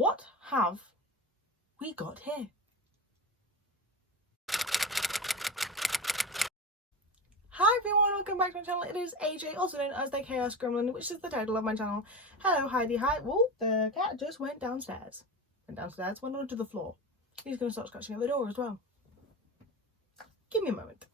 what have we got here? Hi everyone, welcome back to my channel. It is AJ, also known as the Chaos Gremlin, which is the title of my channel. Hello, Heidi. Hi. Whoa, the cat just went downstairs. Went onto the floor. He's going to start scratching at the door as well. Give me a moment.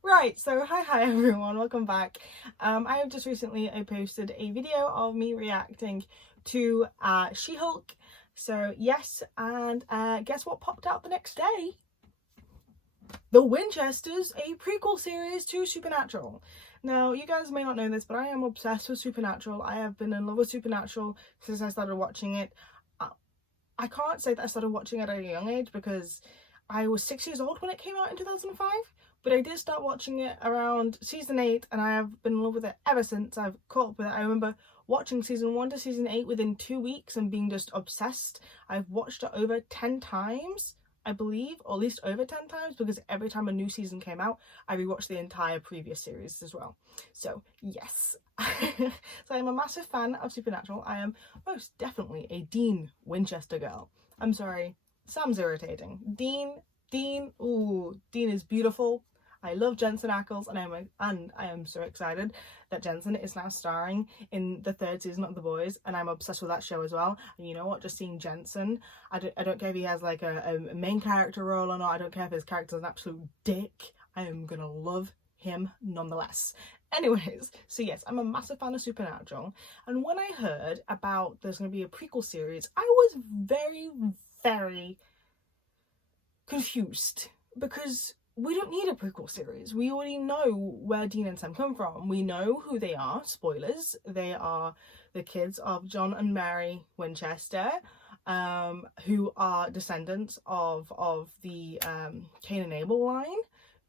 Right, so hi everyone, welcome back. I have just recently posted a video of me reacting to She-Hulk. So yes, and guess what popped out the next day? The Winchesters, a prequel series to Supernatural. Now, you guys may not know this, but I am obsessed with Supernatural. I have been in love with Supernatural since I started watching it. I can't say that I started watching it at a young age because I was 6 years old when it came out in 2005. But I did start watching it around season 8 and I have been in love with it ever since. I've caught up with it. I remember watching season 1 to season 8 within 2 weeks and being just obsessed. I've watched it over 10 times, I believe, or at least over 10 times, because every time a new season came out, I rewatched the entire previous series as well. So yes, so I'm a massive fan of Supernatural. I am most definitely a Dean Winchester girl. I'm sorry, Sam's irritating. Dean, ooh, Dean is beautiful. I love Jensen Ackles, and I am so excited that Jensen is now starring in the 3rd season of The Boys, and I'm obsessed with that show as well. And you know what, just seeing Jensen, I don't care if he has like a main character role or not, I don't care if his character's an absolute dick, I am gonna love him nonetheless. Anyways, so yes, I'm a massive fan of Supernatural, and when I heard about there's going to be a prequel series, I was very confused, because we don't need a prequel series. We already know where Dean and Sam come from. We know who they are. Spoilers. They are the kids of John and Mary Winchester, who are descendants of the Cain and Abel line.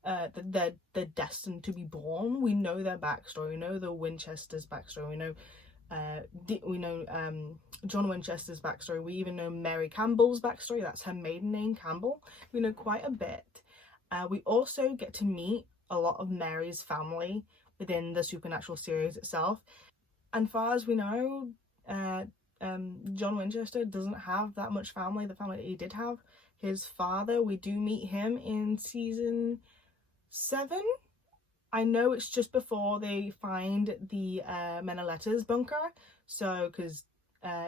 They're destined to be born. We know their backstory. We know the Winchesters' backstory. We know John Winchester's backstory. We even know Mary Campbell's backstory. That's her maiden name, Campbell. We know quite a bit. We also get to meet a lot of Mary's family within the Supernatural series itself. And far as we know, John Winchester doesn't have that much family. The family that he did have, his father, we do meet him in season 7. I know it's just before they find the Men of Letters bunker. So, because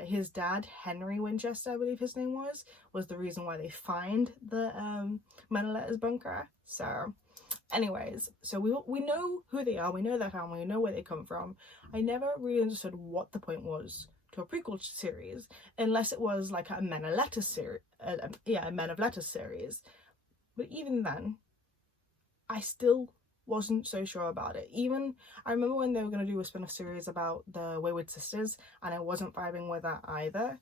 his dad, Henry Winchester, I believe his name was the reason why they find the Men of Letters bunker. So, anyways, so we know who they are, we know their family, we know where they come from. I never really understood what the point was to a prequel series, unless it was like a Men of Letters series, a Men of Letters series. But even then, I still wasn't so sure about it. Even I remember when they were going to do a spin-off series about the Wayward Sisters, and I wasn't vibing with that either,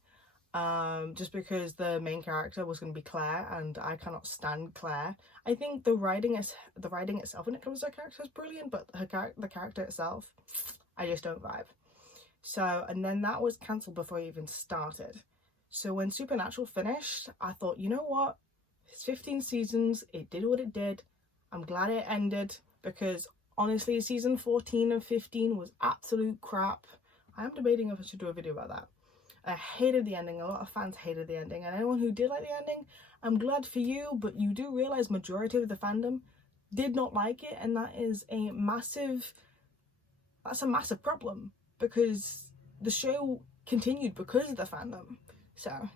just because the main character was going to be Claire, and I cannot stand Claire. I think the writing itself when it comes to her character is brilliant, but the character itself, I just don't vibe. So, and then that was cancelled before it even started. So when Supernatural finished, I thought, you know what, it's 15 seasons, it did what it did. I'm glad it ended, because honestly season 14 and 15 was absolute crap. I am debating if I should do a video about that. I hated the ending. A lot of fans hated the ending, and anyone who did like the ending, I'm glad for you, but you do realise majority of the fandom did not like it, and that's a massive problem, because the show continued because of the fandom. So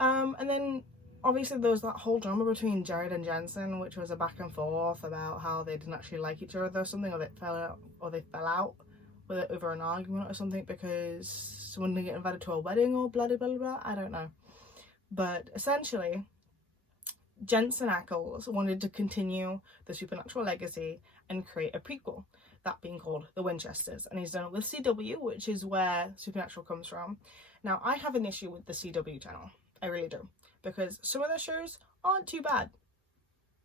and then obviously there was that whole drama between Jared and Jensen, which was a back and forth about how they didn't actually like each other or something, or they fell out with it over an argument or something because someone didn't get invited to a wedding or blah blah blah blah. I don't know. But essentially, Jensen Ackles wanted to continue the Supernatural legacy and create a prequel, that being called The Winchesters, and he's done it with CW, which is where Supernatural comes from. Now, I have an issue with the CW channel. I really do. Because some of the shows aren't too bad.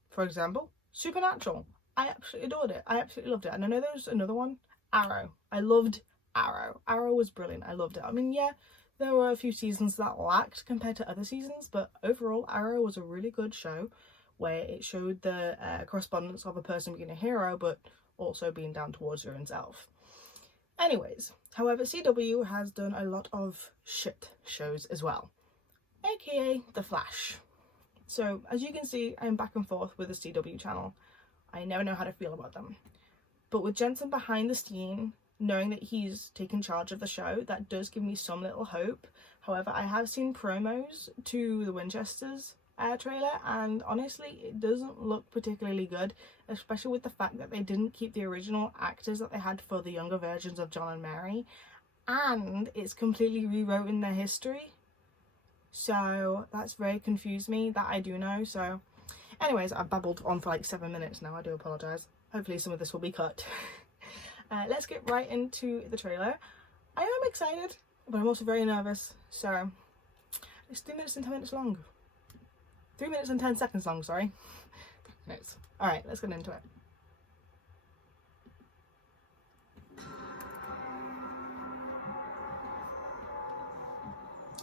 For example, Supernatural. I absolutely adored it. I absolutely loved it. And I know there's another one, Arrow. I loved Arrow. Arrow was brilliant. I loved it. I mean, yeah, there were a few seasons that lacked compared to other seasons, but overall, Arrow was a really good show where it showed the correspondence of a person being a hero, but also being down towards your own self. Anyways, however, CW has done a lot of shit shows as well, aka The Flash. So as you can see, I'm back and forth with the CW channel. I never know how to feel about them. But with Jensen behind the scene, knowing that he's taken charge of the show, that does give me some little hope. However, I have seen promos to the Winchesters trailer, and honestly, it doesn't look particularly good, especially with the fact that they didn't keep the original actors that they had for the younger versions of John and Mary, and it's completely rewritten their history. So that's very confused me, that I do know. So anyways, I've babbled on for like 7 minutes now, I do apologise. Hopefully some of this will be cut. Let's get right into the trailer. I am excited, but I'm also very nervous. So it's 3 minutes and 10 minutes long. 3 minutes and 10 seconds long, sorry. Minutes. Alright, let's get into it.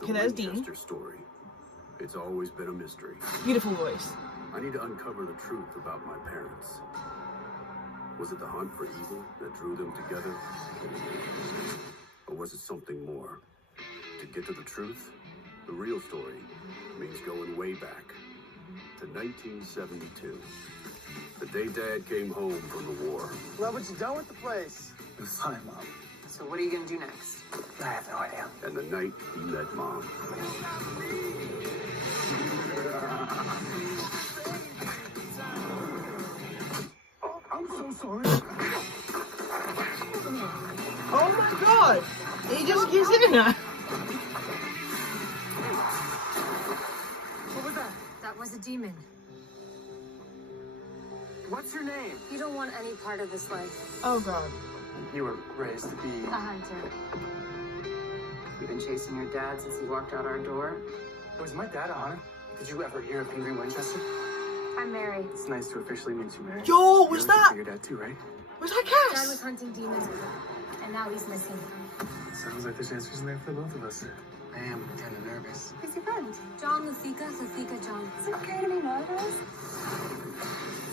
Okay, there's Dean. Winchester story. It's always been a mystery. Beautiful voice. I need to uncover the truth about my parents. Was it the hunt for evil that drew them together? Or was it something more? To get to the truth, the real story means going way back to 1972. The day Dad came home from the war. Well, what you done with the place? It was fine, Mom. So what are you gonna do next? I have no idea. And the night he met Mom. Oh, I'm so sorry. Oh my god! He just keeps hitting her. What was that? That was a demon. What's your name? You don't want any part of this life. Oh god. You were raised to be... A hunter. You've been chasing your dad since he walked out our door. Was my dad a hunter? Did you ever hear of Henry Winchester? I'm Mary. It's nice to officially meet you, Mary. Yo, was You're that? for your dad too, right? Was that Dad was Cass? hunting demons with him, and now he's missing. Sounds like there's answers in there for both of us. I am kind of nervous. Who's your friend? John Lafika, Lafika John. Is it okay to be nervous?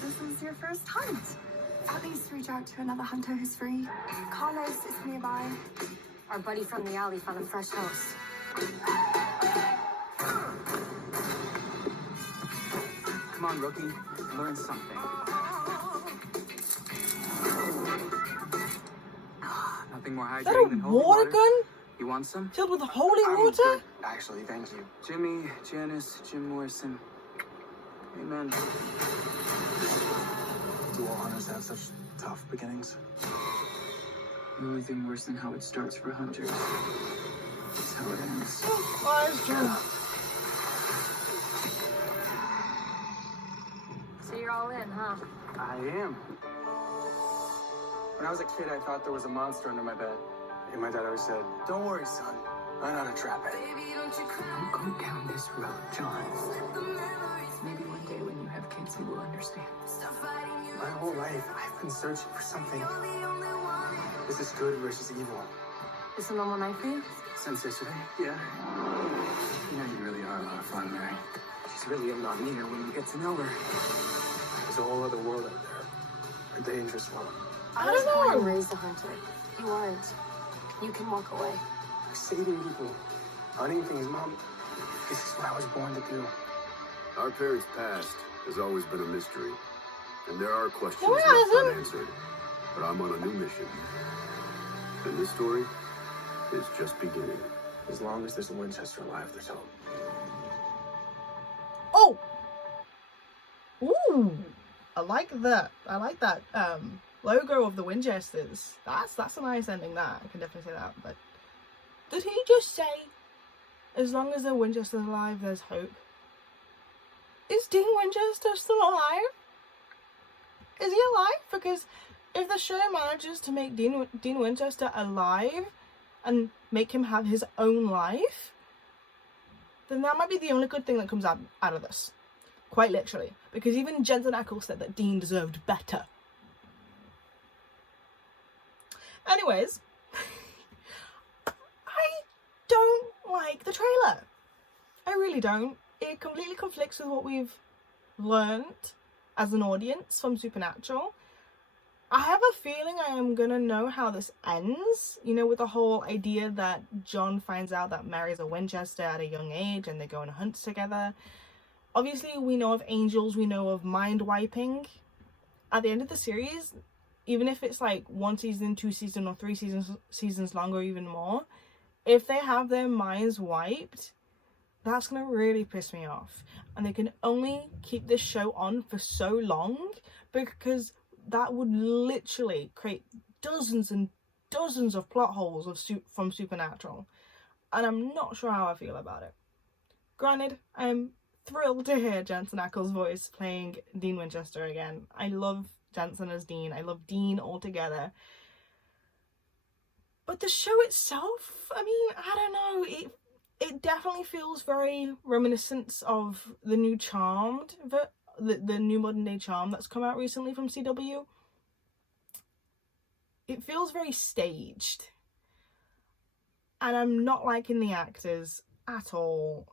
This is your first hunt. At least reach out to another hunter who's free. Carlos is nearby. Our buddy from the alley found a fresh house. Come on, rookie. Learn something. Nothing more Is that hydrating a than holy water gun? You want some? Filled with holy I'm water? good, actually, thank you. Jimmy, Janice, Jim Morrison. Amen. Do all hunters have such tough beginnings? The only thing worse than how it starts for hunters is how it ends. Oh, it's true. So you're all in, huh? I am. When I was a kid, I thought there was a monster under my bed. And my dad always said, "Don't worry, son. I know how to trap it." Don't go down this road, John. Maybe one day when you have kids, you will understand. My whole life, I've been searching for something. Is this good versus evil? Is a normal night for you? Since yesterday, yeah. You know, you really are a lot of fun, Mary. She's really a lot neater when you get to know her. There's a whole other world out there. A dangerous one. I was born and raised a hunter. You aren't. You can walk away. Saving people. Hunting things, Mom. This is what I was born to do. Our parents' past has always been a mystery. And there are questions No, it left hasn't. unanswered. But I'm on a new mission. And this story is just beginning. As long as there's a Winchester alive, there's hope. Oh! Ooh! I like that. I like that logo of the Winchesters. That's a nice ending, that. I can definitely say that. But did he just say, as long as the Winchester's alive, there's hope? Is Dean Winchester still alive? Is he alive? Because if the show manages to make Dean Winchester alive and make him have his own life, then that might be the only good thing that comes out of this. Quite literally. Because even Jensen Ackles said that Dean deserved better. Anyways, I don't like the trailer. I really don't. It completely conflicts with what we've learned as an audience from Supernatural. I have a feeling I am gonna know how this ends, you know, with the whole idea that John finds out that Mary's a Winchester at a young age and they go on hunts together. Obviously, we know of angels, we know of mind wiping. At the end of the series, even if it's like 1 season, 2 seasons, or 3 seasons long, or even more, if they have their minds wiped, that's gonna really piss me off. And they can only keep this show on for so long, because that would literally create dozens and dozens of plot holes from Supernatural. And I'm not sure how I feel about it. Granted, I'm thrilled to hear Jensen Ackles' voice playing Dean Winchester again. I love Jensen as Dean. I love Dean altogether. But the show itself, I mean, I don't know. It definitely feels very reminiscent of the new Charmed, the new modern day Charm that's come out recently from CW. It feels very staged. And I'm not liking the actors at all.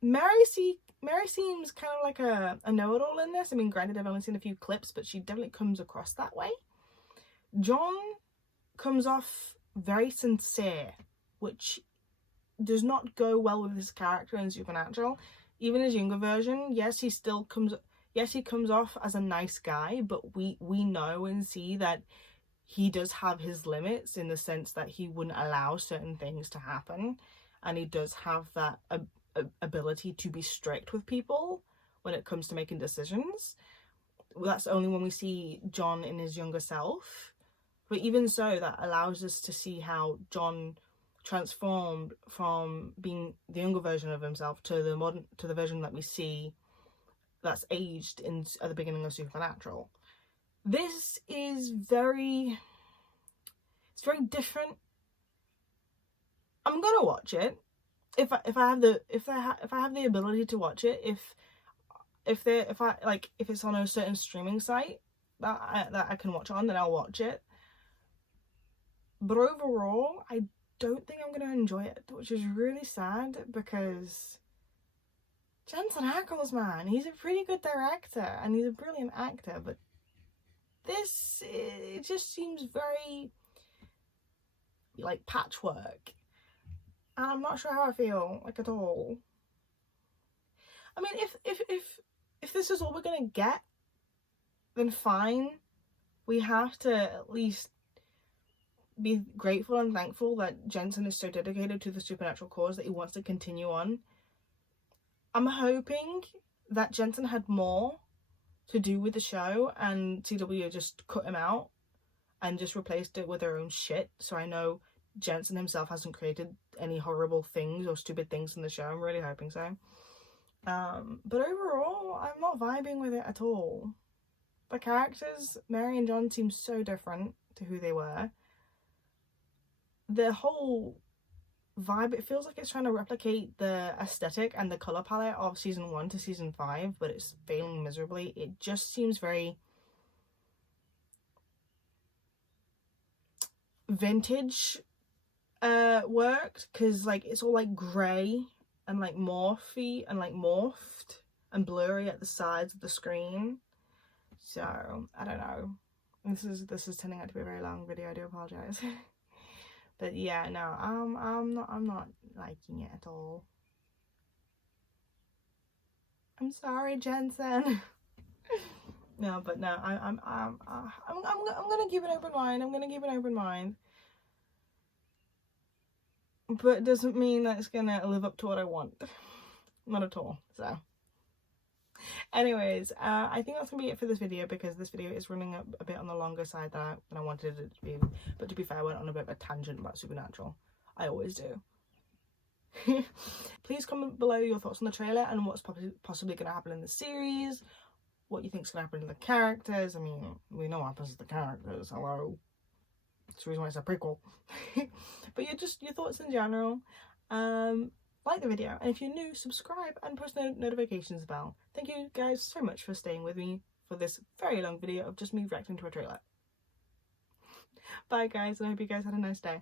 Mary seems kind of like a know-it-all in this. I mean, granted, I've only seen a few clips, but she definitely comes across that way. John comes off very sincere, which does not go well with his character in Supernatural. Even his younger version, yes, he comes off as a nice guy, but we know and see that he does have his limits, in the sense that he wouldn't allow certain things to happen, and he does have that ability to be strict with people when it comes to making decisions. That's only when we see John in his younger self. But even so, that allows us to see how John transformed from being the younger version of himself to the version that we see that's aged at the beginning of Supernatural. This is very different. I'm gonna watch it if I have the ability to watch it. If it's on a certain streaming site that I can watch on, then I'll watch it. But overall, I don't think I'm going to enjoy it, which is really sad, because Jensen Ackles, man, he's a pretty good director and he's a brilliant actor, but this, it just seems very like patchwork, and I'm not sure how I feel, like, at all. I mean, if this is all we're going to get, then fine. We have to at least be grateful and thankful that Jensen is so dedicated to the Supernatural cause that he wants to continue on. I'm hoping that Jensen had more to do with the show and CW just cut him out and just replaced it with their own shit. So I know Jensen himself hasn't created any horrible things or stupid things in the show. I'm really hoping so. But overall, I'm not vibing with it at all. The characters, Mary and John, seem so different to who they were. The whole vibe, it feels like it's trying to replicate the aesthetic and the colour palette of season 1 to season 5, but it's failing miserably. It just seems very vintage worked, because like it's all like grey and like morphy and like morphed and blurry at the sides of the screen. So I don't know, this is turning out to be a very long video. I do apologize. But yeah, no, I'm not liking it at all. I'm sorry, Jensen. No, but no, I'm gonna keep an open mind. I'm gonna keep an open mind. But it doesn't mean that it's gonna live up to what I want. Not at all. So anyways, I think that's gonna be it for this video, because this video is running a bit on the longer side than I wanted it to be. But to be fair, I went on a bit of a tangent about Supernatural. I always do. Please comment below your thoughts on the trailer and what's possibly going to happen in the series, what you think is going to happen to the characters. I mean, we know what happens to the characters, hello. That's the reason why it's a prequel. But yeah, just your thoughts in general. Like the video, and if you're new, subscribe and press the notifications bell. Thank you guys so much for staying with me for this very long video of just me reacting to a trailer. Bye guys, and I hope you guys had a nice day.